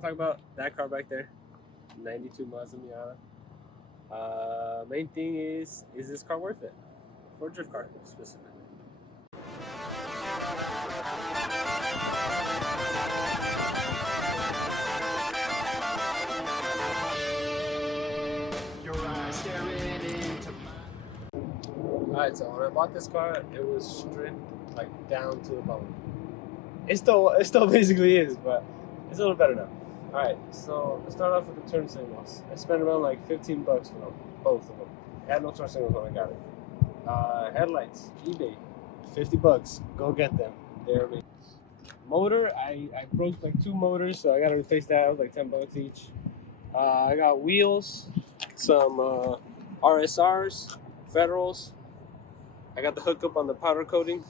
gonna talk about that car back there, 92 Mazda Miata. Main thing is this car worth it? For a drift car, specifically. Alright, so when I bought this car, it was stripped like down to the bone. It still basically is, but it's a little better now. Alright, so let's start off with the turn signals. I spent around like 15 bucks for them, both of them. I had no turn signals when I got it. Headlights, eBay, 50 bucks. Go get them. They're amazing. Motor, I broke like 2 motors, so I gotta replace that. It was like 10 bucks each. I got wheels, some RSRs, Federals. I got the hookup on the powder coating.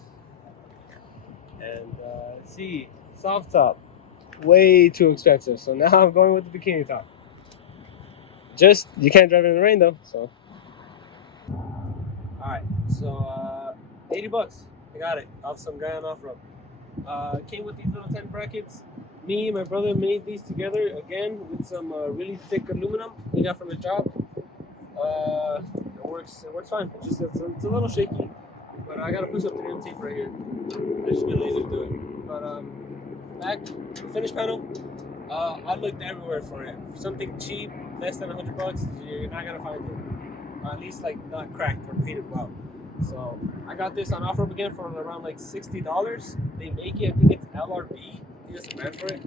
And let's see, soft top, way too expensive. So now I'm going with the bikini top. Just, you can't drive it in the rain though, so. Alright, so 80 bucks. I got it off some guy on off-road. Came with these little 10 brackets. Me and my brother made these together again with some really thick aluminum he got from his job. It works fine. It's a little shaky, but I gotta push up the rear tape right here. I just been lazy to do it. But back finish panel, I looked everywhere for it. For something cheap, less than 100 bucks, you're not gonna find it. Or at least like not cracked or painted well. So I got this on off-road again for around like $60. They make it, I think it's LRB. I think that's the brand for it.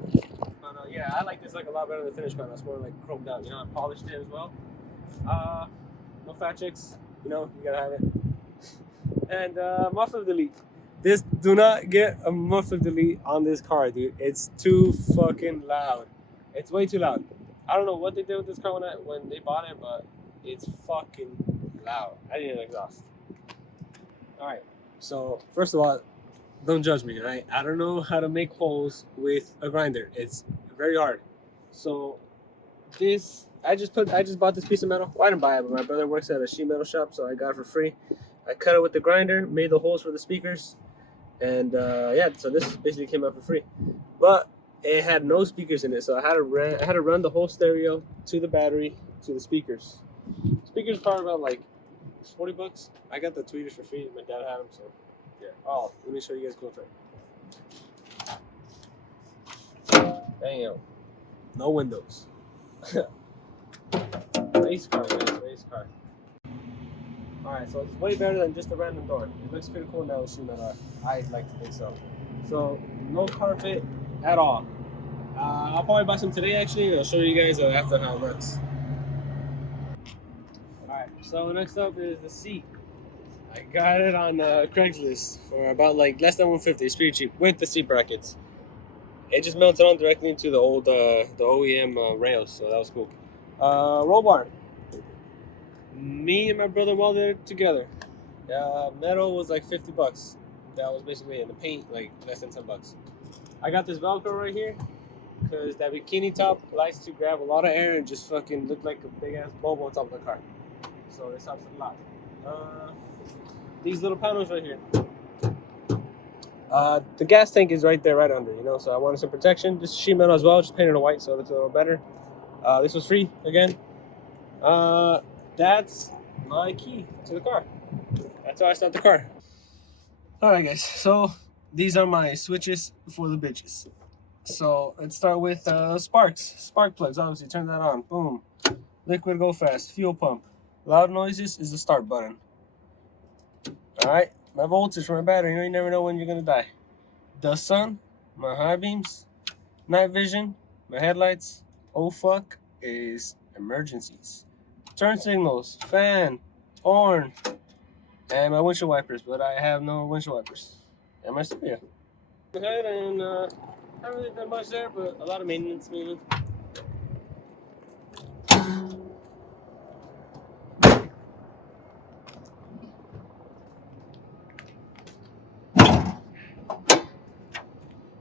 But yeah, I like this like a lot better than the finish panel. It's more like chromed out. You know, I polished it as well. No fat chicks. You know, you gotta have it. And muffler delete. Do not get a muffler delete on this car, dude. It's too fucking loud. It's way too loud. I don't know what they did with this car when they bought it, but it's fucking loud. I need an exhaust. Alright, so first of all, don't judge me, right? I don't know how to make holes with a grinder. It's very hard. So this, I just bought this piece of metal. Well, I didn't buy it, but my brother works at a sheet metal shop, so I got it for free. I cut it with the grinder, made the holes for the speakers, and yeah, so this basically came out for free. But it had no speakers in it, so I had to run the whole stereo to the battery to the speakers. Speakers probably about like 40 bucks. I got the tweeters for free. My dad had them, so yeah. Oh, let me show you guys cool trick. Damn, no windows. Race car, guys, race car. Alright, so it's way better than just a random door. It looks pretty cool now with sheet metal. I'd like to think so. So, no carpet at all. I'll probably buy some today actually, and I'll show you guys after how it works. Alright, so next up is the seat. I got it on Craigslist for about like less than $150. It's pretty cheap with the seat brackets. It just melted on directly into the old the OEM rails, so that was cool. Roll bar. Me and my brother welded it together. Metal was like 50 bucks. That was basically it. The paint like less than 10 bucks. I got this Velcro right here because that bikini top likes to grab a lot of air and just fucking look like a big ass bulb on top of the car. So this helps a lot. These little panels right here. The gas tank is right there, right under, you know, so I wanted some protection. This is sheet metal as well, just painted it white so it looks a little better. This was free again. That's my key to the car. That's how I start the car. Alright guys, so these are my switches for the bitches. So let's start with spark plugs. Obviously, turn that on. Boom. Liquid go fast. Fuel pump. Loud noises is the start button. Alright, my voltage for my battery. You never know when you're gonna die. The sun, my high beams, night vision, my headlights. Oh fuck is emergencies. Turn signals, fan, horn, and my windshield wipers, but I have no windshield wipers. And my stereo. Go ahead and not really done much there, but a lot of maintenance mainly.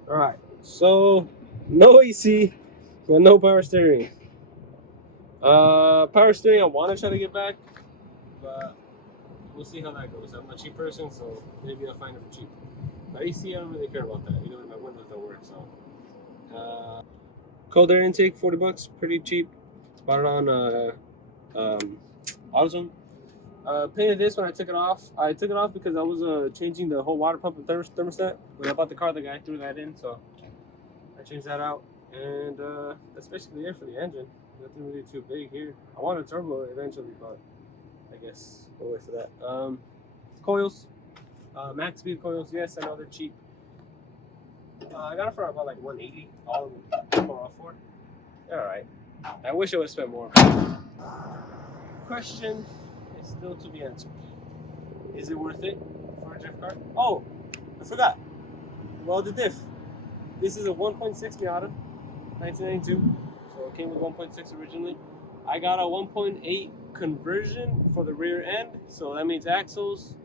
Alright, so no AC, but no power steering. Power steering I want to try to get back, but we'll see how that goes. I'm a cheap person, so maybe I'll find it for cheap. But AC, I don't really care about that. You know, my windows don't work, so. Cold air intake, 40 bucks, pretty cheap. Bought it on AutoZone. Painted this when I took it off. I took it off because I was changing the whole water pump and thermostat. When I bought the car, the guy threw that in, so I changed that out. And that's basically it for the engine. Nothing really too big here. I want a turbo eventually, but I guess we'll wait for that. Coils, Maxspeed coils. Yes, I know they're cheap. I got it for about like 180 all for. They're alright. I wish I would have spent more. Question is still to be answered. Is it worth it for a drift car? Oh, I forgot. Well, the diff. This is a 1.6 Miata, 1992. So it came with 1.6 originally. I got a 1.8 conversion for the rear end. So that means axles,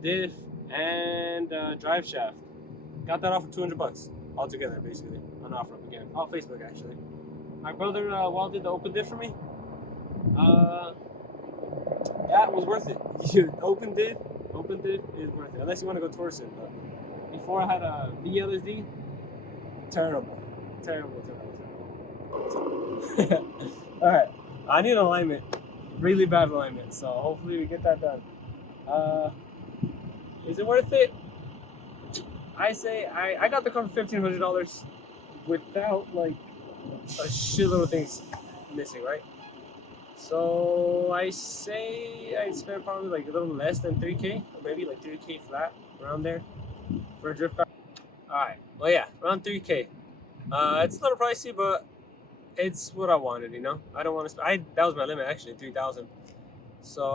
diff, and drive shaft. Got that off for 200 bucks altogether, basically, on OfferUp again. On Facebook, actually. My brother welded the open diff for me. That was worth it. open diff is worth it. Unless you want to go torsion. But before I had a VLSD, terrible. Alright, I need alignment. Really bad alignment. So hopefully we get that done. Is it worth it? I say I got the car for $1,500 without like a shitload of things missing, right? So I say I spent probably like a little less than 3K, or maybe like 3K flat, around there for a drift car. Alright, well yeah, around 3K. It's a little pricey, but it's what I wanted, you know? I don't want to spend, that was my limit actually, 3,000. So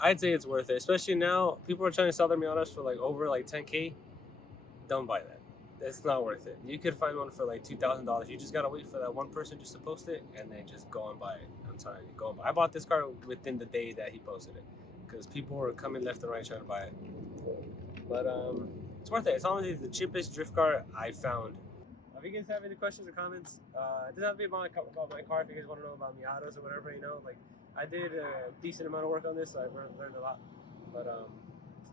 I'd say it's worth it, especially now people are trying to sell their Miatas for like over like 10K. Don't buy that. It's not worth it. You could find one for like $2,000. You just gotta wait for that one person just to post it, and then just go and buy it. I'm telling you, go and buy. I bought this car within the day that he posted it, because people were coming left and right trying to buy it. But it's worth it. It's honestly the cheapest drift car I found. If you guys have any questions or comments, it doesn't have to be about my car. If you guys want to know about Miatas or whatever, you know, like I did a decent amount of work on this, so I've learned a lot. But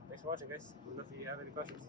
thanks for watching, guys. Let me know if you have any questions.